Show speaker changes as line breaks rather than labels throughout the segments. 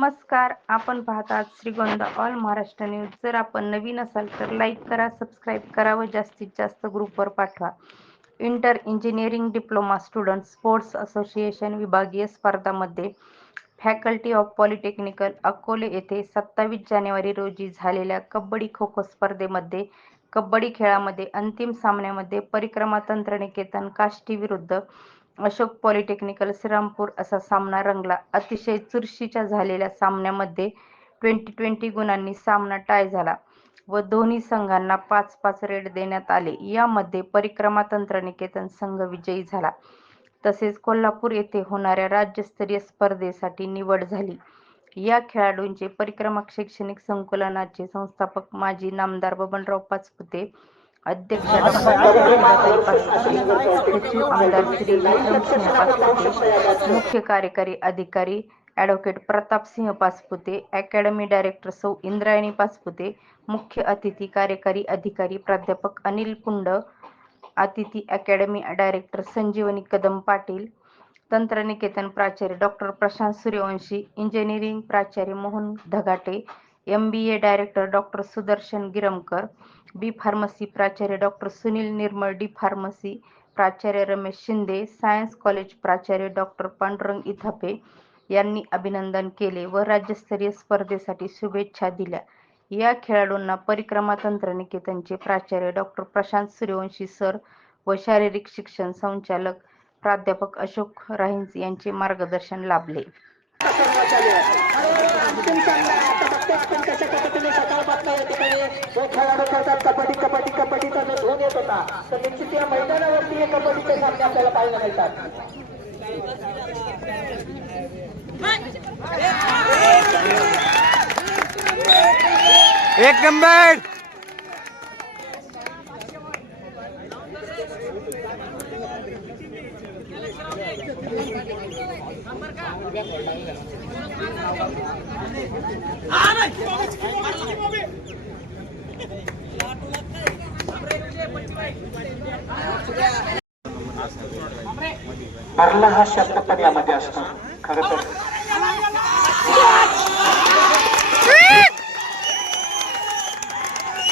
नमस्कार आपण पाहतात श्रीगोंदा ऑल महाराष्ट्र न्यूज. जर आपण नवीन असाल तर लाईक करा सबस्क्राईब करा व जास्तीत जास्त ग्रुपवर पाठवा. Inter engineering diploma student sports association विभागीय स्पर्धामध्ये फॅकल्टी ऑफ पॉलिटेक्निकल अकोले येथे सत्तावीस जानेवारी रोजी झालेल्या कबड्डी खो खो स्पर्धेमध्ये कबड्डी खेळामध्ये अंतिम सामन्यामध्ये परिक्रमा तंत्रनिकेतन काष्टी विरुद्ध अशोक पॉलिटेक्निकल श्रीरामपूर असा सामना रंगला. अतिशय चुरशीच्या झालेल्या सामन्यामध्ये ट्वेंटी ट्वेंटी गुणांनी सामना टाय झाला व दोन्ही संघांना पाच पाच रेड देण्यात आले. यामध्ये परिक्रमा तंत्रनिकेतन संघ विजयी झाला. तसेच कोल्हापूर येथे होणाऱ्या राज्यस्तरीय स्पर्धेसाठी निवड झाली. या खेळाडूंचे परिक्रमा शैक्षणिक संकुलनाचे संस्थापक माजी नामदार बबनराव पाचपुते अध्यक्ष आमदार श्री विक्रमसिंह मुख्य कार्यकारी अधिकारी advocate Pratapsinh Paspute academy director सौ इंद्रायणी पासपुते मुख्य अतिथी कार्यकारी अधिकारी प्राध्यापक अनिल पुंड अतिथी अकॅडमी डायरेक्टर संजीवनी कदम पाटील तंत्रनिकेतन प्राचार्य डॉक्टर प्रशांत सूर्यवंशी इंजिनिअरिंग प्राचार्य Mohan Dhagate M B A director doctor Sudarshan Giramkar B pharmacy प्राचार्य doctor Sunil Nirmal D pharmacy प्राचार्य रमेश शिंदे सायन्स कॉलेज प्राचार्य डॉक्टर पांडुरंग इथापे यांनी अभिनंदन केले व राज्यस्तरीय स्पर्धेसाठी शुभेच्छा दिल्या. या खेळाडूंना परिक्रमा तंत्रनिकेतनचे प्राचार्य डॉक्टर प्रशांत सूर्यवंशी सर व शारीरिक शिक्षण संचालक प्राध्यापक अशोक राहिंस यांचे मार्गदर्शन लाभले
अंतिम सामना आता बघतो आपण कशा पद्धतीने सकाळपासून या ठिकाणी जो खेळाडू खेळतात कबड्डी कबड्डी कबड्डीचा जो धून येत होता तर निश्चित या मैदानावरती हे कबड्डीचे सामने आपल्याला पाहायला मिळतात.
एक नंबर!
भरला हा शब्द पण यामध्ये असतो. खरं तर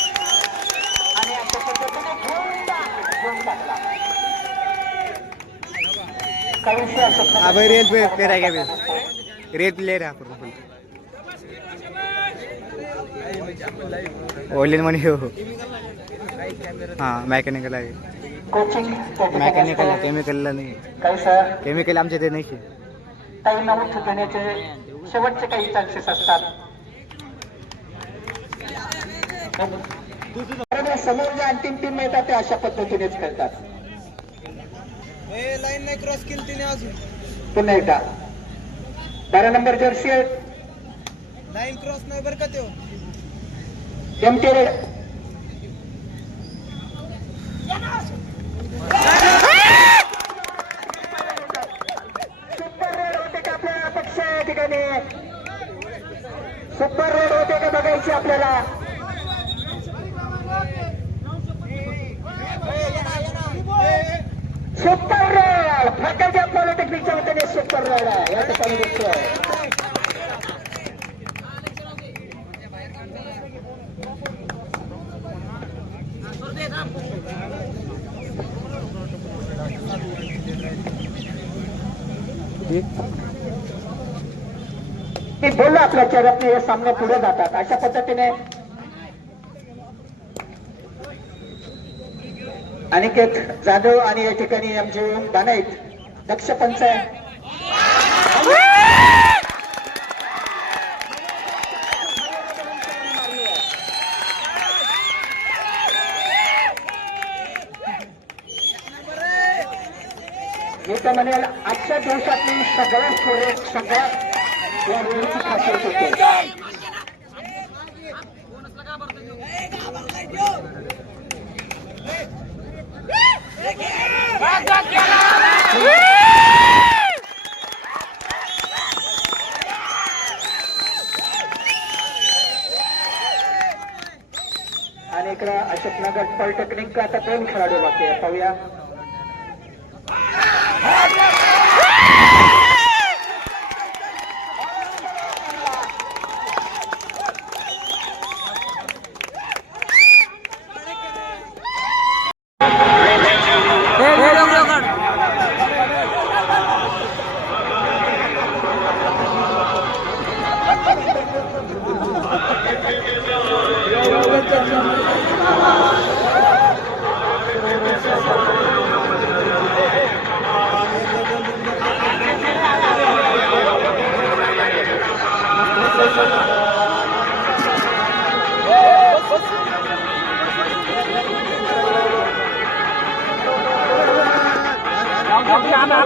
आणि अशा पद्धतीने घेऊन टाक- घेऊन टाकला. नाही.
अबे रेल पे प्लेयर आहे का? रेल प्लेयर आहे आपण ओलिन म्हणे हो। हो हां मेकॅनिकल आहे मेकॅनिकल. केमिकलला नाही। केमिकल आमच्या ते नाही
घेण्याचे शेवटचे काही चान्सेस असतात। समोर जे अंतिम टीम येतात ते अशा पद्धतीनेच खेळतात.
लाईन नाही क्रॉस केली तिने अजून.
पुन्हा एकदा. बारा नंबर जर्सी
लाईन क्रॉस नाही बरं का तो
M T red super road होते का आपल्या अपेक्षा या ठिकाणी? सुपर रोड होते का बघायची आपल्याला? सुपर रोड फाटाच्या पॉलिटेक्निकच्या वतीने सुपर रोड आहे या ठिकाणी दिसतोय मी बोललो आपल्या चेहऱ्यातले हे सामने पुढे जातात अशा पद्धतीने अनिकेत जाधव आणि या ठिकाणी आमचे बानाईत दक्ष पंच आहे मी तर म्हणेल आजच्या दिवसातली सगळ्यात थोडे सगळ्यात या वेळेची खासियत होते. आणि इकडं अशोकनगर पॉलिटेक्निक आता दोन खेळाडू बाकी आहे पाहूया. না